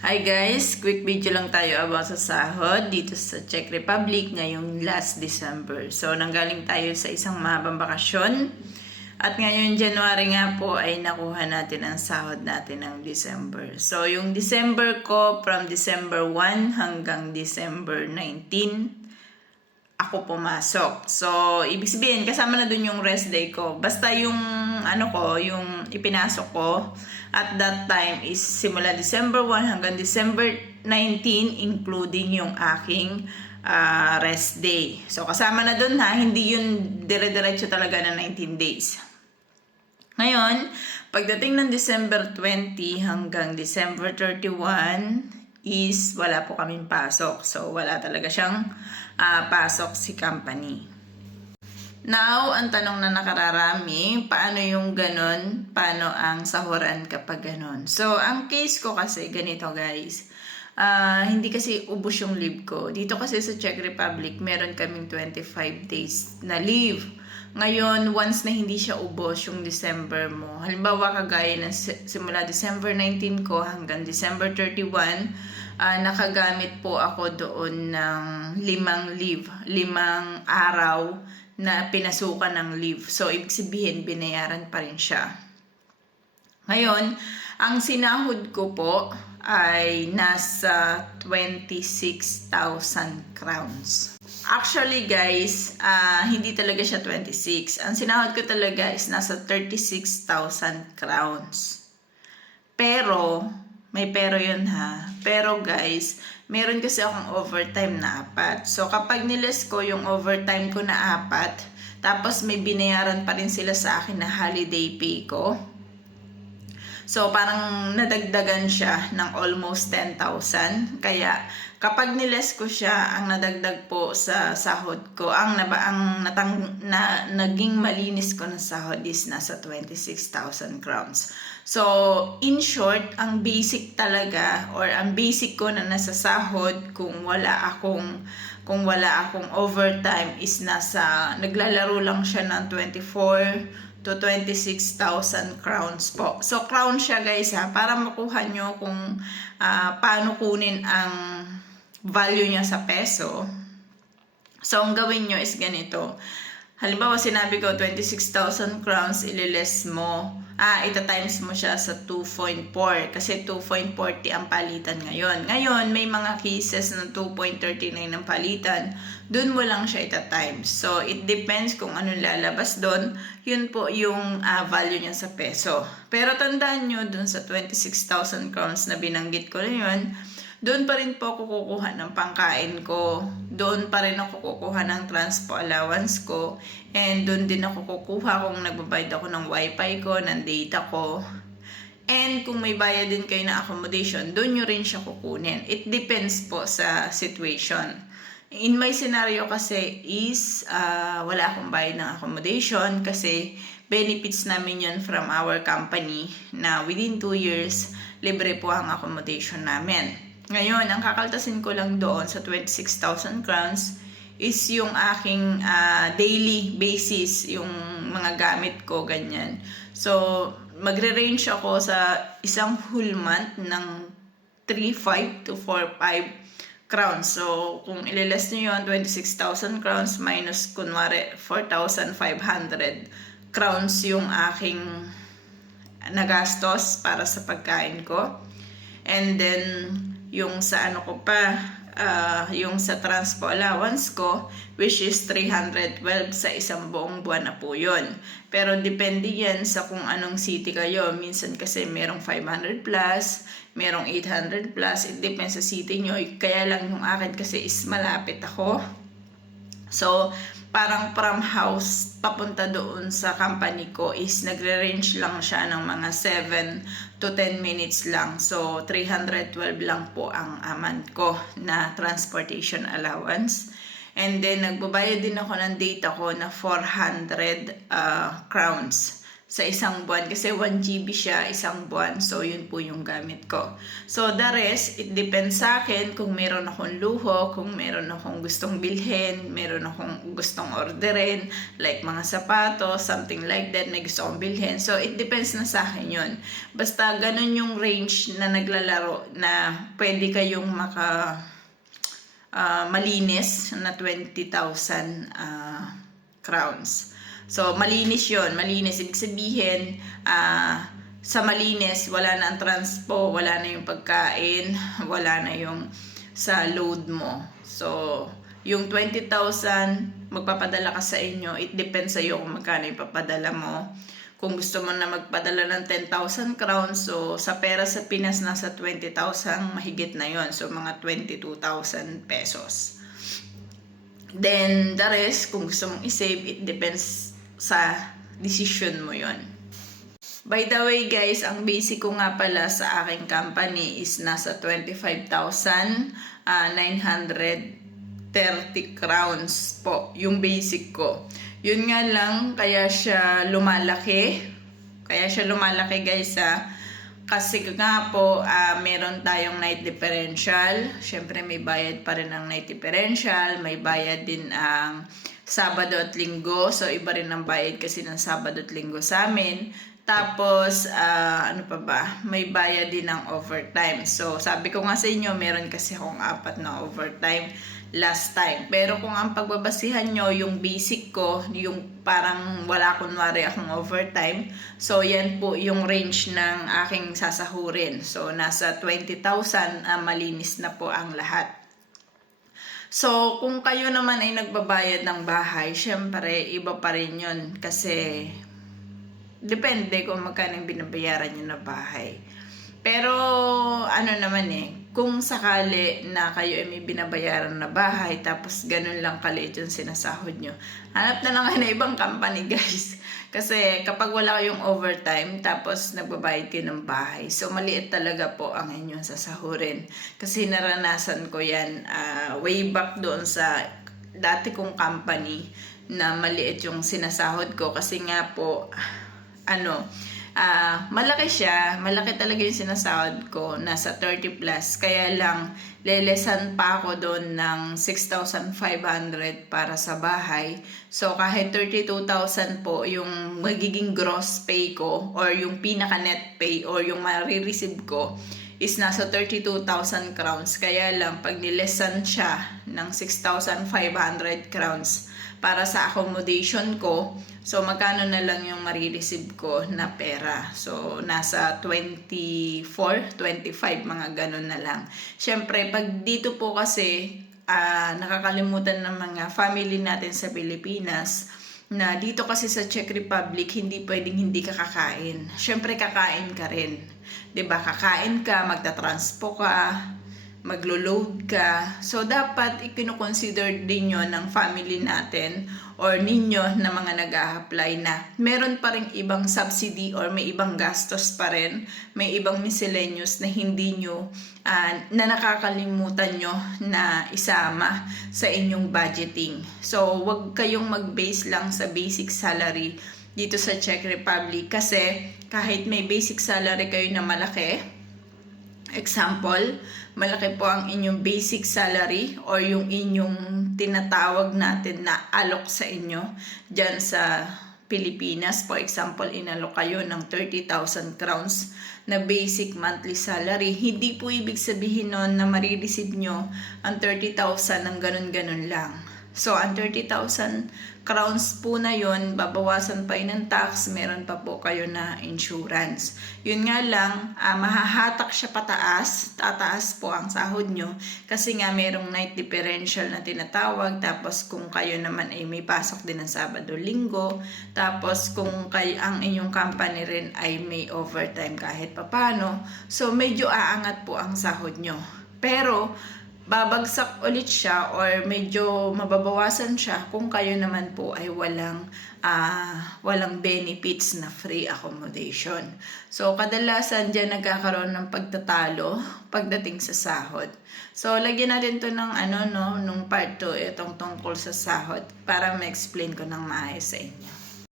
Hi guys, quick video lang tayo about sa sahod dito sa Czech Republic ngayong last December. So nanggaling tayo sa isang mahabang bakasyon at ngayon January nga po ay nakuha natin ang sahod natin ng December. So yung December ko from December 1 hanggang December 19 ako pumasok. So, ibig sabihin, kasama na dun yung rest day ko. Basta yung, ano ko, yung ipinasok ko at that time is simula December 1 hanggang December 19, including yung aking ah, rest day. So, kasama na dun ha, hindi yun dire-diretso talaga na 19 days. Ngayon, pagdating ng December 20 hanggang December 31 is wala po kaming pasok. So, wala talaga siyang ah, pasok si company. Now, ang tanong na nakararami, paano yung ganon? Paano ang sahuran kapag ganon? So, ang case ko kasi ganito guys. Ah, hindi kasi ubos yung leave ko. Dito kasi sa Czech Republic, meron kaming 25 days na leave. Ngayon, once na hindi siya ubos yung December mo, halimbawa kagaya si- simula December 19 ko hanggang December 31, ah, nakagamit po ako doon ng limang leave, limang araw na pinasukan ng leave. So, ibig sabihin, binayaran pa rin siya. Ngayon, ang sinahod ko po ay nasa 26,000 crowns. Actually guys, ah, hindi talaga siya 26. Ang sinahod ko talaga is nasa 36,000 crowns. Pero, may pero yun ha. Pero guys, meron kasi akong overtime na apat. So kapag niles ko yung overtime ko na apat, tapos may binayaran pa rin sila sa akin na holiday pay ko, So, parang nadagdagan siya ng almost 10,000. Kaya, kapag niles ko siya, ang nadagdag po sa sahod ko, ang, naba, ang natang, na, naging malinis ko na sahod is nasa 26,000 crowns. So, in short, ang basic talaga, or ang basic ko na nasa sahod, kung wala akong kung wala akong overtime is nasa naglalaro lang siya ng 24 to 26,000 crowns po. So, crown siya guys ha, para makuha nyo kung ah, paano kunin ang value niya sa peso. So, ang gawin nyo is ganito. Halimbawa, sinabi ko 26,000 crowns, ililes mo, ah, ita times mo siya sa 2.4 kasi 2.40 ang palitan ngayon. Ngayon, may mga cases na 2.39 ang palitan, dun mo lang siya ita times. So, it depends kung anong lalabas doon. Yun po yung ah, value niya sa peso. Pero tandaan nyo, dun sa 26,000 crowns na binanggit ko na yun, doon pa rin po ako kukuha ng pangkain ko. Doon pa rin ako kukuha ng transpo allowance ko. And doon din ako kukuha kung nagbabayad ako ng wifi ko, ng data ko. And kung may bayad din kayo na accommodation, doon nyo rin siya kukunin. It depends po sa situation. In my scenario kasi is ah, wala akong bayad ng accommodation kasi benefits namin yun from our company na within 2 years, libre po ang accommodation namin. Ngayon, ang kakaltasin ko lang doon sa 26,000 crowns is yung aking ah, daily basis, yung mga gamit ko, ganyan. So, magre-range ako sa isang whole month ng 3,500 to 4,500 crowns. So, kung ililes nyo yun, 26,000 crowns minus, kunwari, 4,500 crowns yung aking nagastos para sa pagkain ko. And then, yung sa ano ko pa, ah, yung sa transpo allowance ko, which is 312 sa isang buong buwan na po yun. Pero depende yan sa kung anong city kayo. Minsan kasi merong 500 plus, merong 800 plus. It depends sa city nyo. Kaya lang yung akin kasi is malapit ako. So, parang from house papunta doon sa company ko is nagre-range lang siya ng mga 7 to 10 minutes lang. So, 312 lang po ang aman ko na transportation allowance. And then, nagbabayad din ako ng data ko na 400 uh, crowns sa isang buwan. Kasi 1 GB siya isang buwan. So yun po yung gamit ko. So the rest it depends sa akin kung meron akong luho kung meron akong gustong bilhin meron akong gustong orderin like mga sapatos something like that may gusto akong bilhin. So it depends na sa akin yun. Basta ganun yung range na naglalaro na pwede kayong maka ah, malinis na 20,000 ah, crowns So, malinis yon Malinis. Ibig sabihin, ah, sa malinis, wala na ang transpo, wala na yung pagkain, wala na yung sa load mo. So, yung 20,000, magpapadala ka sa inyo. It depends sa iyo kung magkano yung papadala mo. Kung gusto mo na magpadala ng 10,000 crowns, so sa pera sa Pinas, nasa 20,000, mahigit na yon So, mga 22,000 pesos. Then, the rest, kung gusto mong isave, it depends sa decision mo yon. By the way guys, ang basic ko nga pala sa aking company is nasa 25,930 crowns po, yung basic ko. Yun nga lang, kaya siya lumalaki. Kaya siya lumalaki guys ha. Kasi nga po, ah, meron tayong night differential. Siyempre, may bayad pa rin ang night differential. May bayad din ang Sabado at Linggo. So, iba rin ang bayad kasi ng Sabado at Linggo sa amin. Tapos, ah, ano pa ba? May bayad din ng overtime. So, sabi ko nga sa inyo, meron kasi akong apat na overtime last time. Pero kung ang pagbabasihan nyo, yung basic ko, yung parang wala kunwari akong overtime, so yan po yung range ng aking sasahurin. So nasa 20,000, ah, malinis na po ang lahat. So kung kayo naman ay nagbabayad ng bahay, syempre iba pa rin yun kasi depende kung magkano yung binabayaran nyo na bahay. Pero ano naman eh, kung sakali na kayo ay may binabayaran na bahay tapos ganun lang kaliit yung sinasahod nyo, hanap na lang kayo na ibang company guys. Kasi kapag wala kayong overtime tapos nagbabayad kayo ng bahay, so maliit talaga po ang inyong sasahurin. Kasi naranasan ko yan ah, way back doon sa dati kong company na maliit yung sinasahod ko kasi nga po ano, ah malaki siya, malaki talaga yung sinasahod ko, nasa 30 plus, kaya lang lelesan pa ako doon ng 6,500 para sa bahay. So kahit 32,000 po yung magiging gross pay ko or yung pinaka net pay or yung marireceive ko is nasa 32,000 crowns. Kaya lang pag nilesan siya ng 6,500 crowns, para sa accommodation ko. So, magkano na lang yung marireceive ko na pera. So, nasa 24, 25, mga ganun na lang. Siyempre, pag dito po kasi, ah, nakakalimutan ng mga family natin sa Pilipinas, na dito kasi sa Czech Republic, hindi pwedeng hindi ka kakain. Siyempre, kakain ka rin. Ba Kakain ka, magta-transpo ka, maglo-load ka. So, dapat ikinukonsider din yun ng family natin or ninyo na mga nag apply na meron pa rin ibang subsidy or may ibang gastos pa rin, may ibang miscellaneous na hindi nyo, uh, na nakakalimutan nyo na isama sa inyong budgeting. So, wag kayong mag-base lang sa basic salary dito sa Czech Republic kasi kahit may basic salary kayo na malaki, Example, malaki po ang inyong basic salary or yung inyong tinatawag natin na alok sa inyo dyan sa Pilipinas. For example, inalok kayo ng 30,000 crowns na basic monthly salary. Hindi po ibig sabihin nun na marireceive nyo ang 30,000 ng ganun-ganun lang. So, ang 30,000 crowns po na yon babawasan pa yun ng tax, meron pa po kayo na insurance. Yun nga lang, uh, mahahatak siya pataas, tataas po ang sahod nyo, kasi nga merong night differential na tinatawag, tapos kung kayo naman ay may pasok din ng Sabado, Linggo, tapos kung kayo, ang inyong company rin ay may overtime kahit papano, so medyo aangat po ang sahod nyo. Pero, babagsak ulit siya or medyo mababawasan siya kung kayo naman po ay walang uh, walang benefits na free accommodation. So kadalasan diyan nagkakaroon ng pagtatalo pagdating sa sahod. So lagyan natin to ng ano no nung part 2 itong tungkol sa sahod para ma-explain ko ng maayos sa inyo.